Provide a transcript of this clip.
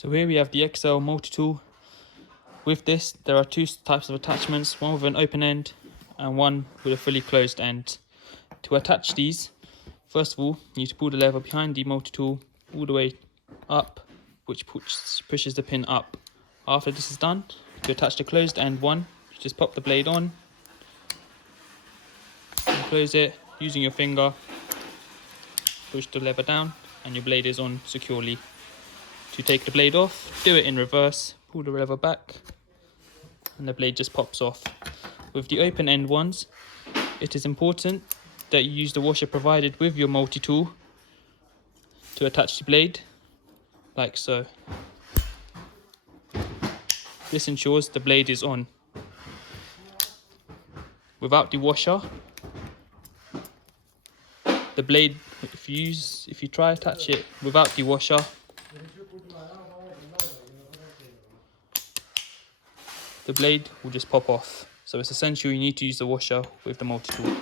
So here we have the XL multi-tool. With this, there are two types of attachments, one with an open end and one with a fully closed end. To attach these, first of all, you need to pull the lever behind the multi-tool all the way up, which pushes the pin up. After this is done, to attach the closed end one, you just pop the blade on, and close it using your finger, push the lever down, and your blade is on securely. To take the blade off, do it in reverse, pull the lever back, and the blade just pops off. With the open end ones, it is important that you use the washer provided with your multi-tool to attach the blade, like so. This ensures the blade is on. Without the washer, the blade, if you try to attach it without the washer, the blade will just pop off. So it's essential you need to use the washer with the multi-tool.